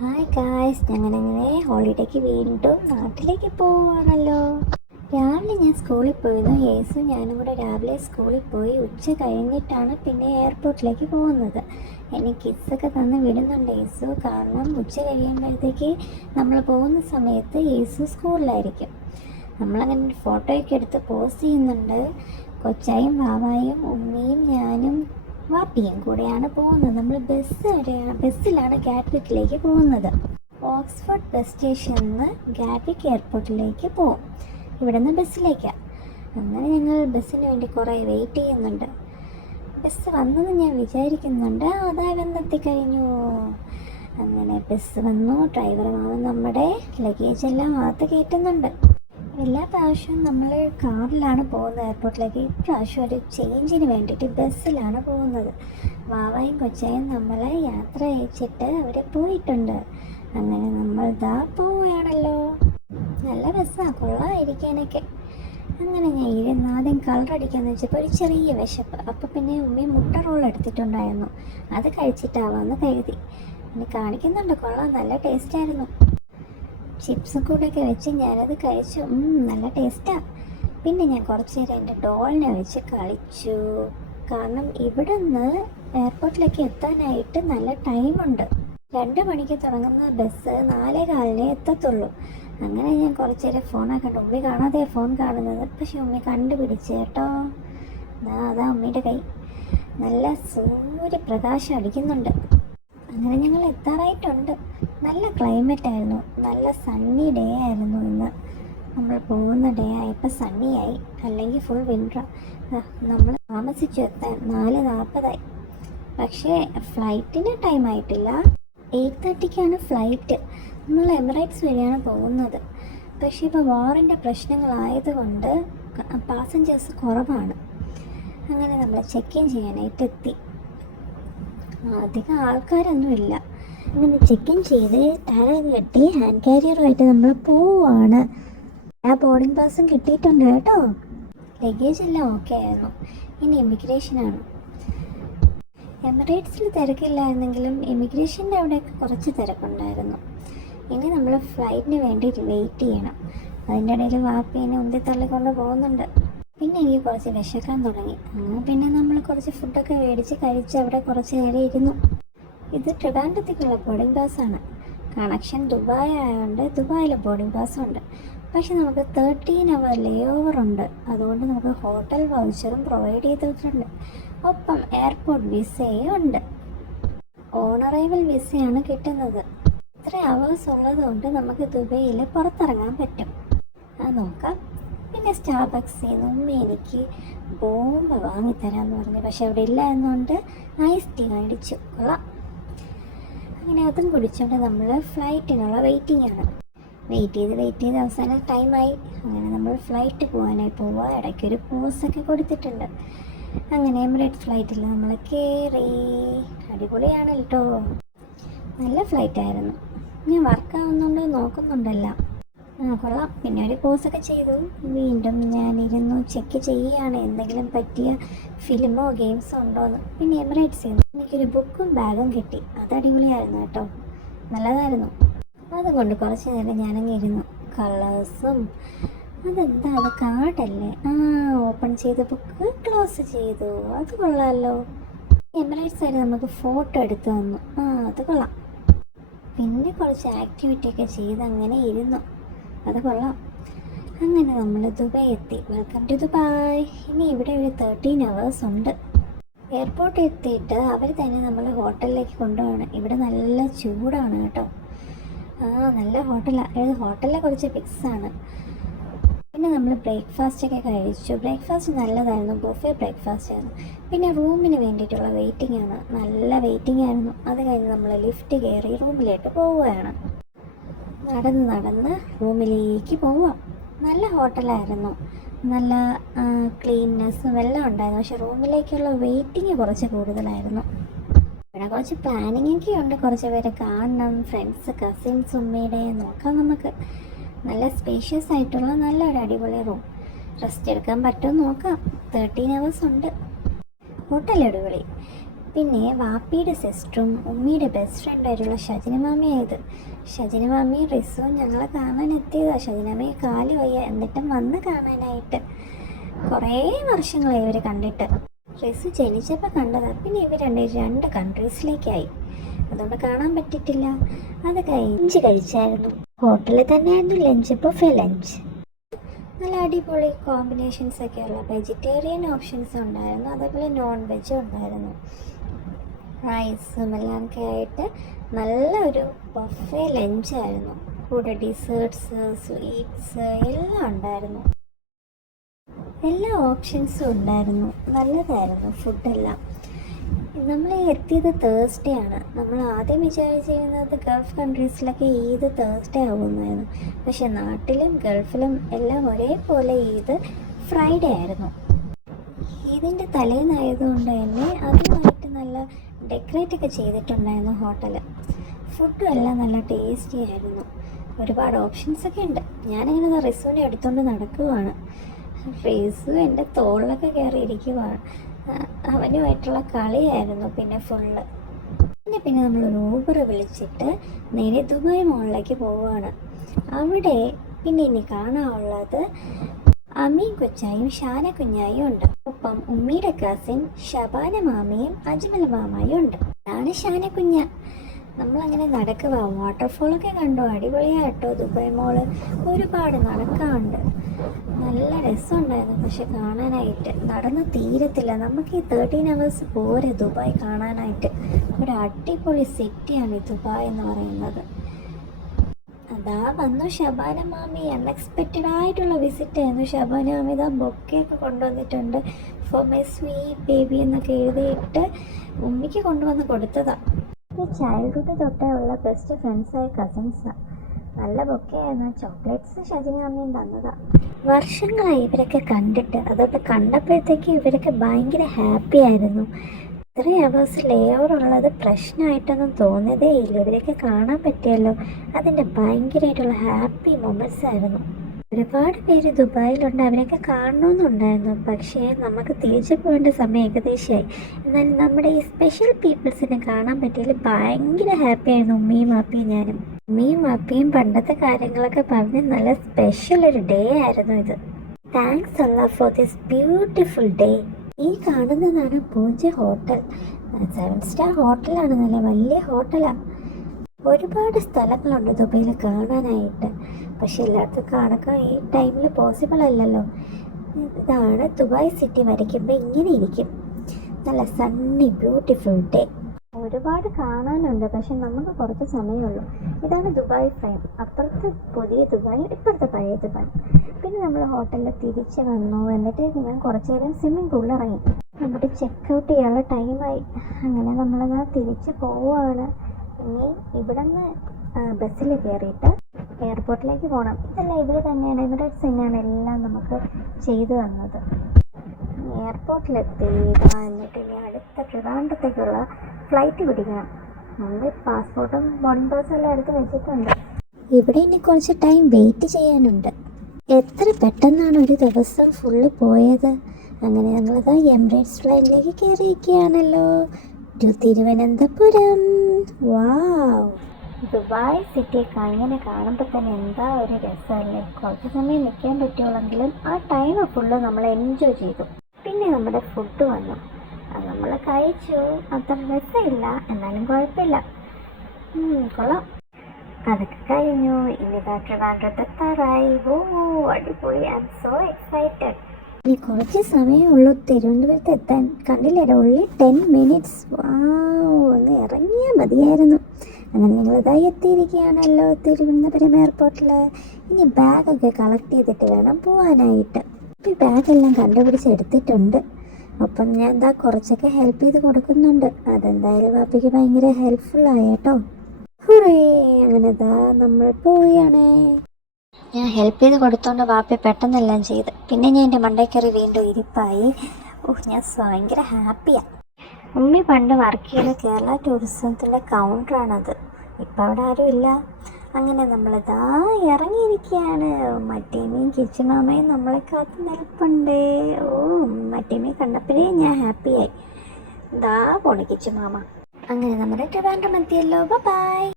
Hi guys, ഞങ്ങളങ്ങനെ ഹോളിഡേക്ക് വീണ്ടും നാട്ടിലേക്ക് പോവുകയാണല്ലോ. രാവിലെ ഞാൻ സ്കൂളിൽ പോയിരുന്നു. യേസും ഞാനും കൂടെ രാവിലെ സ്കൂളിൽ പോയി. ഉച്ച കഴിഞ്ഞിട്ടാണ് പിന്നെ എയർപോർട്ടിലേക്ക് പോകുന്നത്. എന്നെ കിസ്സൊക്കെ തന്ന് വിടുന്നുണ്ട് യേസു. കാരണം ഉച്ച കഴിയുമ്പോഴത്തേക്ക് നമ്മൾ പോകുന്ന സമയത്ത് യേസു സ്കൂളിലായിരിക്കും. നമ്മളങ്ങനെ ഫോട്ടോയൊക്കെ എടുത്ത് പോസ്റ്റ് ചെയ്യുന്നുണ്ട്. കൊച്ചായും വാവായും ഉമ്മയും ഞാനും വാപ്പിയും കൂടെയാണ് പോകുന്നത്. നമ്മൾ ബസ്സിലാണ് ഗാറ്റ്വിക്കിലേക്ക് പോകുന്നത്. ഓക്സ്ഫോർഡ് ബസ് സ്റ്റേഷനിൽ നിന്ന് ഗാറ്റ്വിക്ക് എയർപോർട്ടിലേക്ക് പോകും. ഇവിടെ നിന്ന് ബസ്സിലേക്കാണ്. അങ്ങനെ ഞങ്ങൾ ബസ്സിന് വേണ്ടി കുറേ വെയിറ്റ് ചെയ്യുന്നുണ്ട്. ബസ് വന്നെന്ന് ഞാൻ വിചാരിക്കുന്നുണ്ട്. അതായി വന്നെത്തിക്കഴിഞ്ഞു. അങ്ങനെ ബസ് വന്നു. ഡ്രൈവർ മാമൻ നമ്മുടെ ലഗേജ് എല്ലാം അകത്ത് കയറ്റുന്നുണ്ട്. എല്ലാ പ്രാവശ്യവും നമ്മൾ കാറിലാണ് പോകുന്നത് എയർപോർട്ടിലേക്ക്. ഇപ്രാവശ്യം ഒരു ചേഞ്ചിന് വേണ്ടിയിട്ട് ബസ്സിലാണ് പോകുന്നത്. വാവായും കൊച്ചായും നമ്മളെ യാത്ര അയച്ചിട്ട് അവർ പോയിട്ടുണ്ട്. അങ്ങനെ നമ്മൾ പോവുകയാണല്ലോ. നല്ല ബസ്സാണ്, കൊള്ളാതിരിക്കാനൊക്കെ. അങ്ങനെ ഞാൻ ഇരുന്ന് ആദ്യം കളർ അടിക്കാമെന്ന് വെച്ചപ്പോൾ ഒരു ചെറിയ വിശപ്പ്. അപ്പോൾ പിന്നെ ഉമ്മി മുട്ട റോൾ എടുത്തിട്ടുണ്ടായിരുന്നു. അത് കഴിച്ചിട്ടാവാമെന്ന് കരുതി. പിന്നെ കാണിക്കുന്നുണ്ട്, കൊള്ളാം, നല്ല ടേസ്റ്റായിരുന്നു. ചിപ്സും കൂടെയൊക്കെ വെച്ച് ഞാനത് കഴിച്ചു. നല്ല ടേസ്റ്റാണ്. പിന്നെ ഞാൻ കുറച്ച് നേരം എൻ്റെ ഡോളിനെ വെച്ച് കളിച്ചു. കാരണം ഇവിടെ നിന്ന് എയർപോർട്ടിലേക്ക് എത്താനായിട്ട് നല്ല ടൈമുണ്ട്. 2 മണിക്ക് തുടങ്ങുന്ന ബസ് 4:15 എത്തത്തുള്ളൂ. അങ്ങനെ ഞാൻ കുറച്ച് നേരം ഫോണൊക്കെ കണ്ടു. ഉമ്മി കാണാതെ ഫോൺ കാണുന്നത്. പക്ഷെ ഉമ്മി കണ്ടുപിടിച്ച് കേട്ടോ. അതാ ഉമ്മിയുടെ കൈ. നല്ല സൂര്യപ്രകാശം അടിക്കുന്നുണ്ട്. അങ്ങനെ ഞങ്ങൾ എത്താറായിട്ടുണ്ട്. നല്ല ക്ലൈമറ്റ് ആയിരുന്നു. നല്ല സണ്ണി ഡേ ആയിരുന്നു ഇന്ന്. നമ്മൾ പോകുന്ന ഡേ ആയപ്പോൾ സണ്ണിയായി. അല്ലെങ്കിൽ ഫുൾ വിൻ്റർ. നമ്മൾ താമസിച്ചു എത്താൻ 4:40. പക്ഷേ ഫ്ലൈറ്റിന് ടൈം ആയിട്ടില്ല. 8:30ക്കാണ് ഫ്ലൈറ്റ്. നമ്മൾ എമിറേറ്റ്സ് വഴിയാണ് പോകുന്നത്. പക്ഷേ ഇപ്പോൾ വാറിൻ്റെ പ്രശ്നങ്ങളായതുകൊണ്ട് പാസഞ്ചേഴ്സ് കുറവാണ്. അങ്ങനെ നമ്മൾ ചെക്ക് ഇൻ ചെയ്യാനായിട്ട് എത്തി. അധികം ആൾക്കാരൊന്നുമില്ല. അങ്ങനെ ചെക്ക് ഇൻ ചെയ്ത് ടാഗ് കെട്ടി ഹാൻഡ് ക്യാരിയറുമായിട്ട് നമ്മൾ പോവാണ്. ആ ബോർഡിംഗ് പാസും കിട്ടിയിട്ടുണ്ട് കേട്ടോ. ലഗേജ് എല്ലാം ഓക്കെ ആയിരുന്നു. ഇനി ഇമിഗ്രേഷനാണ്. എമിറേറ്റ്സിൽ തിരക്കില്ലായിരുന്നെങ്കിലും ഇമിഗ്രേഷൻ്റെ അവിടെയൊക്കെ കുറച്ച് തിരക്കുണ്ടായിരുന്നു. ഇനി നമ്മൾ ഫ്ലൈറ്റിന് വേണ്ടി വെയിറ്റ് ചെയ്യണം. അതിൻ്റെ ഇടയിൽ വാപ്പിനെ ഉന്തി തള്ളിക്കൊണ്ട് പോകുന്നുണ്ട്. പിന്നെ എനിക്ക് കുറച്ച് വിശക്കാൻ തുടങ്ങി. അങ്ങനെ പിന്നെ നമ്മൾ കുറച്ച് ഫുഡൊക്കെ മേടിച്ച് കഴിച്ച് അവിടെ കുറച്ച് നേരം ഇരുന്നു. ഇത് ട്രിവാൻഡ്രത്തേക്കുള്ള ബോർഡിംഗ് പാസ്സാണ്. കണക്ഷൻ ദുബായ് ആയതുകൊണ്ട് ദുബായിലെ ബോർഡിംഗ് പാസ്സുണ്ട്. പക്ഷെ നമുക്ക് 13 അവർ ലേ ഓവറുണ്ട്. അതുകൊണ്ട് നമുക്ക് ഹോട്ടൽ വൗച്ചറും പ്രൊവൈഡ് ചെയ്തിട്ടുണ്ട്. ഒപ്പം എയർപോർട്ട് വിസയും ഉണ്ട്. ഓൺ അറൈവൽ വിസയാണ് കിട്ടുന്നത്. ഇത്ര അവേഴ്സ് ഉള്ളതുകൊണ്ട് നമുക്ക് ദുബൈയിൽ പുറത്തിറങ്ങാൻ പറ്റും. നോക്കാം. പിന്നെ സ്റ്റാർബക്സിൽ നിന്നും എനിക്ക് ബോംബ് വാങ്ങിത്തരാമെന്ന് പറഞ്ഞു. പക്ഷെ അവിടെ ഇല്ല എന്നുകൊണ്ട് ഐസ് ടീ മേടിച്ചു. കൊള്ളാം. അങ്ങനെ അതും കുടിച്ചുകൊണ്ട് നമ്മൾ ഫ്ലൈറ്റിനുള്ള വെയിറ്റിംഗ് ആണ്. വെയിറ്റ് ചെയ്ത് അവസാനം ടൈമായി. അങ്ങനെ നമ്മൾ ഫ്ലൈറ്റ് പോകാനായി പോവുക. ഇടയ്ക്കൊരു പോസൊക്കെ കൊടുത്തിട്ടുണ്ട്. അങ്ങനെ എമിറേറ്റ് ഫ്ലൈറ്റിൽ നമ്മൾ കയറി. അടിപൊളിയാണ് കേട്ടോ. നല്ല ഫ്ലൈറ്റായിരുന്നു. ഞാൻ വർക്കാവുന്നുണ്ട് നോക്കുന്നുണ്ടല്ലോ. കൊള്ളാം. പിന്നെ ഒരു പോസൊക്കെ ചെയ്തു. വീണ്ടും ഞാനിരുന്നു ചെക്ക് ചെയ്യുകയാണ് എന്തെങ്കിലും പറ്റിയ ഫിലിമോ ഗെയിംസോ ഉണ്ടോയെന്ന്. പിന്നെ എമിറേറ്റ്സിൽ നിന്ന് എനിക്കൊരു ബുക്കും ബാഗും കിട്ടി. അത് അടിപൊളിയായിരുന്നു കേട്ടോ, നല്ലതായിരുന്നു. അതുകൊണ്ട് കുറച്ച് നേരം ഞാനങ്ങ് ഇരുന്നു. കളേഴ്സും അതെന്താ, അത് കാർഡല്ലേ. ഓപ്പൺ ചെയ്ത ബുക്ക് ക്ലോസ് ചെയ്തു. അത് കൊള്ളാമല്ലോ. എമിറേറ്റ്സ് ആയിട്ട് നമുക്ക് ഫോട്ടോ എടുത്തു തന്നു. അത് കൊള്ളാം. പിന്നെ കുറച്ച് ആക്ടിവിറ്റിയൊക്കെ ചെയ്ത് അങ്ങനെ ഇരുന്നു. അത് കൊള്ളാം. അങ്ങനെ നമ്മൾ ദുബായ് എത്തി. Welcome to Dubai. ഇനി ഇവിടെ ഒരു 13 അവേഴ്സ് ഉണ്ട്. എയർപോർട്ടിൽ എത്തിയിട്ട് അവർ തന്നെ നമ്മൾ ഹോട്ടലിലേക്ക് കൊണ്ടുപോകണം. ഇവിടെ നല്ല ചൂടാണ് കേട്ടോ. നല്ല ഹോട്ടലാണ്. ഹോട്ടലിലെ കുറച്ച് പിക്സാണ്. പിന്നെ നമ്മൾ ബ്രേക്ക്ഫാസ്റ്റൊക്കെ കഴിച്ചു. ബ്രേക്ക്ഫാസ്റ്റ് നല്ലതായിരുന്നു. ബുഫേ ബ്രേക്ക്ഫാസ്റ്റ് ആയിരുന്നു. പിന്നെ റൂമിന് വേണ്ടിയിട്ടുള്ള വെയിറ്റിംഗ് ആണ്. നല്ല വെയിറ്റിംഗ് ആയിരുന്നു. അത് കഴിഞ്ഞ് നമ്മൾ ലിഫ്റ്റ് കയറി റൂമിലേക്ക് പോവുകയാണ്. നടന്ന് റൂമിലേക്ക് പോവാം. നല്ല ഹോട്ടലായിരുന്നു. നല്ല ക്ലീൻനെസ്സും എല്ലാം ഉണ്ടായിരുന്നു. പക്ഷെ റൂമിലേക്കുള്ള വെയിറ്റിംഗ് കുറച്ച് കൂടുതലായിരുന്നു. ഇവിടെ കുറച്ച് പ്ലാനിങ്ങൊക്കെ ഉണ്ട്. കുറച്ച് പേരെ കാണണം. ഫ്രണ്ട്സ്, കസിൻസ്, ഉമ്മയുടെ നോക്കാം നമുക്ക്. നല്ല സ്പേഷ്യസ് ആയിട്ടുള്ള നല്ലൊരു അടിപൊളി റൂം. റെസ്റ്റ് എടുക്കാൻ പറ്റുമോ നോക്കാം. 13 അവേഴ്സ് ഉണ്ട്. ഹോട്ടൽ അടിപൊളി. പിന്നെ വാപ്പിയുടെ സിസ്റ്ററും ഉമ്മിയുടെ ബെസ്റ്റ് ഫ്രണ്ടായിട്ടുള്ള ഷജിന മാമിയായത്. ഷജിന മാമിയും റിസുവും ഞങ്ങളെ കാണാൻ എത്തിയതാണ്. ഷജിനമ്മയെ കാല് വയ്യ എന്നിട്ടും വന്ന് കാണാനായിട്ട്. കുറേ വർഷങ്ങളായി ഇവർ കണ്ടിട്ട്. റിസു ജനിച്ചപ്പോൾ കണ്ടതാണ്. പിന്നെ ഇവർ രണ്ട് കൺട്രീസിലേക്കായി, അതുകൊണ്ട് കാണാൻ പറ്റിയിട്ടില്ല. അത് ലഞ്ച് കഴിച്ചായിരുന്നു. ഹോട്ടലിൽ തന്നെയായിരുന്നു ലഞ്ച്, ബുഫേ ലഞ്ച്. നല്ല അടിപൊളി കോമ്പിനേഷൻസ് ഒക്കെയുള്ള വെജിറ്റേറിയൻ ഓപ്ഷൻസ് ഉണ്ടായിരുന്നു, അതേപോലെ നോൺ വെജും ഉണ്ടായിരുന്നു. റൈസും എല്ലാം ഒക്കെ ആയിട്ട് നല്ലൊരു ബുഫേ ലഞ്ചായിരുന്നു. കൂടെ ഡിസേർട്ട്സ്, സ്വീറ്റ്സ് എല്ലാം ഉണ്ടായിരുന്നു. എല്ലാ ഓപ്ഷൻസും ഉണ്ടായിരുന്നു. നല്ലതായിരുന്നു ഫുഡെല്ലാം. നമ്മൾ എത്തിയത് തേഴ്സ്ഡേ ആണ്. നമ്മൾ ആദ്യം വിചാരിച്ചിരുന്നത് ഗൾഫ് കൺട്രീസിലൊക്കെ ഈദ് തേഴ്സ്ഡേ ആവുമെന്നായിരുന്നു. പക്ഷെ നാട്ടിലും ഗൾഫിലും എല്ലാം ഒരേപോലെ ഈദ് ഫ്രൈഡേ ആയിരുന്നു. ഈദിൻ്റെ തലേന്നായതുകൊണ്ട് തന്നെ അതുമായിട്ട് നല്ല ഡെക്കറേറ്റ് ഒക്കെ ചെയ്തിട്ടുണ്ടായിരുന്നു ഹോട്ടൽ. ഫുഡും എല്ലാം നല്ല ടേസ്റ്റി ആയിരുന്നു. ഒരുപാട് ഓപ്ഷൻസൊക്കെ ഉണ്ട്. ഞാനിങ്ങനെ റിസുവിനെ എടുത്തുകൊണ്ട് നടക്കുവാണ്. റിസു എൻ്റെ തോളിലൊക്കെ കയറി ഇരിക്കുവാണ്. അവനുമായിട്ടുള്ള കളിയായിരുന്നു പിന്നെ ഫുള്ള്. പിന്നെ നമ്മളൊരു ഊബർ വിളിച്ചിട്ട് നേരെ ദുബായ് മോളിലേക്ക് പോവുകയാണ്. അവിടെ പിന്നെ ഇനി കാണാനുള്ളത് അമീൻ കുഞ്ഞായും ഷാന കുഞ്ഞായും ഉണ്ട്. ഒപ്പം ഉമ്മിയുടെ കസിൻ ഷബാന മാമയും അജ്മൽ മാമയും ഉണ്ട്. അതാണ് ഷാന കുഞ്ഞ. നമ്മളങ്ങനെ നടക്കുക. വാട്ടർഫോളൊക്കെ കണ്ടു. അടിപൊളിയായിട്ടോ ദുബായ് മോള്. ഒരുപാട് നടക്കാറുണ്ട്. നല്ല രസമുണ്ടായിരുന്നു. പക്ഷെ കാണാനായിട്ട് നടന്ന് തീരത്തില്ല. നമുക്ക് ഈ 13 hours പോരെ ദുബായ് കാണാനായിട്ട്. ഒരു അടിപൊളി സിറ്റിയാണ് ഈ ദുബായ് എന്ന് പറയുന്നത്. അതാ വന്നു ഷബാന മാമി. അൺഎക്സ്പെക്റ്റഡ് ആയിട്ടുള്ള വിസിറ്റ് ആയിരുന്നു. ഷബാന മാമി ഇതാ ബൊക്കെയൊക്കെ കൊണ്ടുവന്നിട്ടുണ്ട്. ഫോർ മൈ സ്വീറ്റ് ബേബി എന്നൊക്കെ എഴുതിയിട്ട് ഉമ്മിക്ക് കൊണ്ടുവന്ന് കൊടുത്തതാണ്. ചൈൽഡ്ഹുഡ് തൊട്ടേ ഉള്ള ബെസ്റ്റ് ഫ്രണ്ട്സായ കസിൻസാണ്. നല്ല ബൊക്കെയായിരുന്നു. ചോക്ലേറ്റ്സ് ഷജിന അമ്മയും തന്നതാണ്. വർഷങ്ങളായി ഇവരൊക്കെ കണ്ടിട്ട്. അതൊക്കെ കണ്ടപ്പോഴത്തേക്ക് ഇവരൊക്കെ ഭയങ്കര ഹാപ്പി ആയിരുന്നു. 3 hours ലേ ഓവർ ഉള്ളത് പ്രശ്നമായിട്ടൊന്നും തോന്നിയതേ ഇല്ല. ഇവരൊക്കെ കാണാൻ പറ്റിയല്ലോ, അതിൻ്റെ ഭയങ്കരമായിട്ടുള്ള ഹാപ്പി മൊമെൻറ്റ്സ് ആയിരുന്നു. ഒരുപാട് പേര് ദുബായിലുണ്ട്. അവരൊക്കെ കാണണമെന്നുണ്ടായിരുന്നു. പക്ഷേ നമുക്ക് തിരിച്ചു പോകേണ്ട സമയം ഏകദേശമായി. എന്നാൽ നമ്മുടെ ഈ സ്പെഷ്യൽ പീപ്പിൾസിനെ കാണാൻ പറ്റിയതിൽ ഭയങ്കര ഹാപ്പിയായിരുന്നു ഉമ്മിയും വാപ്പിയും ഞാനും. ഉമ്മിയും വാപ്പിയും പണ്ടത്തെ കാര്യങ്ങളൊക്കെ പറഞ്ഞ് നല്ല സ്പെഷ്യൽ ഒരു ഡേ ആയിരുന്നു ഇത്. Thanks Allah for this beautiful day. ഈ കാണുന്നതാണ് പൂജ ഹോട്ടൽ. 7 star ഹോട്ടലാണ്. നല്ല വലിയ ഹോട്ടലാണ്. ഒരുപാട് സ്ഥലങ്ങളുണ്ട് ദുബൈയിൽ കാണാനായിട്ട്. പക്ഷെ എല്ലായിടത്തും കാണാൻ ഈ ടൈമിൽ പോസിബിൾ അല്ലല്ലോ. ഇതാണ് ദുബായ് സിറ്റി വരയ്ക്കുമ്പോൾ ഇങ്ങനെ ഇരിക്കും. നല്ല സണ്ണി ബ്യൂട്ടിഫുൾ ഡേ. ഒരുപാട് കാണാനുണ്ട്, പക്ഷെ നമുക്ക് കുറച്ച് സമയമുള്ളൂ. ഇതാണ് ദുബായ് ഫ്രെയിം. അപ്പുറത്ത് പുതിയ ദുബായ്, ഇപ്പുറത്തെ പഴയ ദുബായ്. പിന്നെ നമ്മൾ ഹോട്ടലിൽ തിരിച്ച് വന്നു. എന്നിട്ട് ഞാൻ കുറച്ച് നേരം സ്വിമ്മിംഗ് പൂളിൽ ഇറങ്ങി. നമ്മുടെ ചെക്കൗട്ട് ചെയ്യാനുള്ള ടൈമായി. അങ്ങനെ നമ്മളത് തിരിച്ച് പോവുകയാണ്. ഇനി ഇവിടെ നിന്ന് ബസ്സിൽ കയറിയിട്ട് എയർപോർട്ടിലേക്ക് പോകണം. ഇതെല്ലാം ഇവർ തന്നെയാണ്, എമിറേറ്റ്സ് തന്നെയാണ് എല്ലാം നമുക്ക് ചെയ്തു തന്നത്. എയർപോർട്ടിലെത്തി. എന്നിട്ട് ഇനി അടുത്ത ട്രിവാൻഡ്രത്തേക്കുള്ള ഫ്ലൈറ്റ് പിടിക്കണം. നമ്മൾ പാസ്പോർട്ടും ബോർഡിംഗ് പാസും എല്ലാം എടുത്ത് വെച്ചിട്ടുണ്ട്. ഇവിടെ ഇനി കുറച്ച് ടൈം വെയിറ്റ് ചെയ്യാനുണ്ട്. എത്ര പെട്ടെന്നാണ് ഒരു ദിവസം ഫുള്ള് പോയത്. അങ്ങനെ ഞങ്ങളത് എമിറേറ്റ്സ് ഫ്ലൈറ്റിലേക്ക് കയറിയിരിക്കുകയാണല്ലോ. തിരുവനന്തപുരം. വാവ്, ദുബായ് സിറ്റിയൊക്കെ അങ്ങനെ കാണുമ്പോൾ തന്നെ എന്താ ഒരു രസമല്ലേ. കുറച്ച് സമയം നിൽക്കാൻ പറ്റുള്ളെങ്കിലും ആ ടൈം ഫുള്ള് നമ്മൾ എൻജോയ് ചെയ്തു. പിന്നെ നമ്മുടെ ഫുഡ് വന്നു. അത് നമ്മൾ കഴിച്ചു. അത്ര രസമില്ല, എന്നാലും കുഴപ്പമില്ല, കൊള്ളാം. അതൊക്കെ കഴിഞ്ഞു. ഇനി ട്രിവാൻഡ്രത്തെത്താറായി. ഓ അടിപൊളി. I M so excited. ഇനി കുറച്ച് സമയമുള്ളൂ തിരുവനന്തപുരത്ത് എത്താൻ. കണ്ടില്ലേ, ഓൺലി 10 minutes. ഒന്ന് ഇറങ്ങിയാൽ മതിയായിരുന്നു. അങ്ങനെ ഞങ്ങളിതായി എത്തിയിരിക്കുകയാണല്ലോ തിരുവനന്തപുരം എയർപോർട്ടിൽ. ഇനി ബാഗൊക്കെ കളക്ട് ചെയ്തിട്ട് വേണം പോകാനായിട്ട്. ഈ ബാഗെല്ലാം കണ്ടുപിടിച്ച് എടുത്തിട്ടുണ്ട്. ഒപ്പം ഞാൻ എന്താ കുറച്ചൊക്കെ ഹെൽപ്പ് ചെയ്ത് കൊടുക്കുന്നുണ്ട്. അതെന്തായാലും വാപ്പിക്ക് ഭയങ്കര ഹെൽപ്ഫുള്ളായി കേട്ടോ. ഹുറേ, അങ്ങനെ നമ്മൾ പോവുകയാണേ. ഞാൻ ഹെൽപ്പ് ചെയ്ത് കൊടുത്തോണ്ട് വാപ്പി പെട്ടെന്നെല്ലാം ചെയ്ത്. പിന്നെ ഞാൻ എൻ്റെ മണ്ടയ്ക്കറി വീണ്ടും ഇരിപ്പായി. ഞാൻ ഭയങ്കര ഹാപ്പിയാണ്. ഉമ്മി പണ്ട് വർക്ക് ചെയ്ത കേരള ടൂറിസത്തിൻ്റെ കൗണ്ടറാണത്. ഇപ്പം അവിടെ ആരും ഇല്ല. അങ്ങനെ നമ്മളിതാ ഇറങ്ങിയിരിക്കുകയാണ്. മറ്റേമയും കിച്ചുമാമയും നമ്മളെ കാത്ത് നിൽപ്പുണ്ട്. മറ്റേമയെ കണ്ടപ്പോഴേ ഞാൻ ഹാപ്പിയായി. ദാ പൊണിക്കിച്ചു മാമ. അങ്ങനെ നമ്മുടെ ട്രിവാൻഡ്രം എത്തിയല്ലോ. ബൈ.